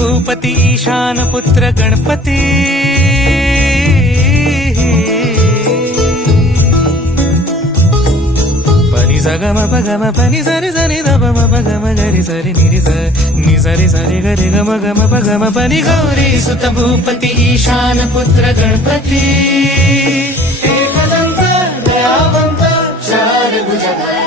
भूपती ईशान पुत्र गणपती पनि सगम पगम पनि सरि सरि ध प म गम गरि सरि नि सरि सरि गरि गम गम पगम पनि गौरी सुत भूपती ईशान पुत्र गणपती एकदंत दयावंत चार भुजगा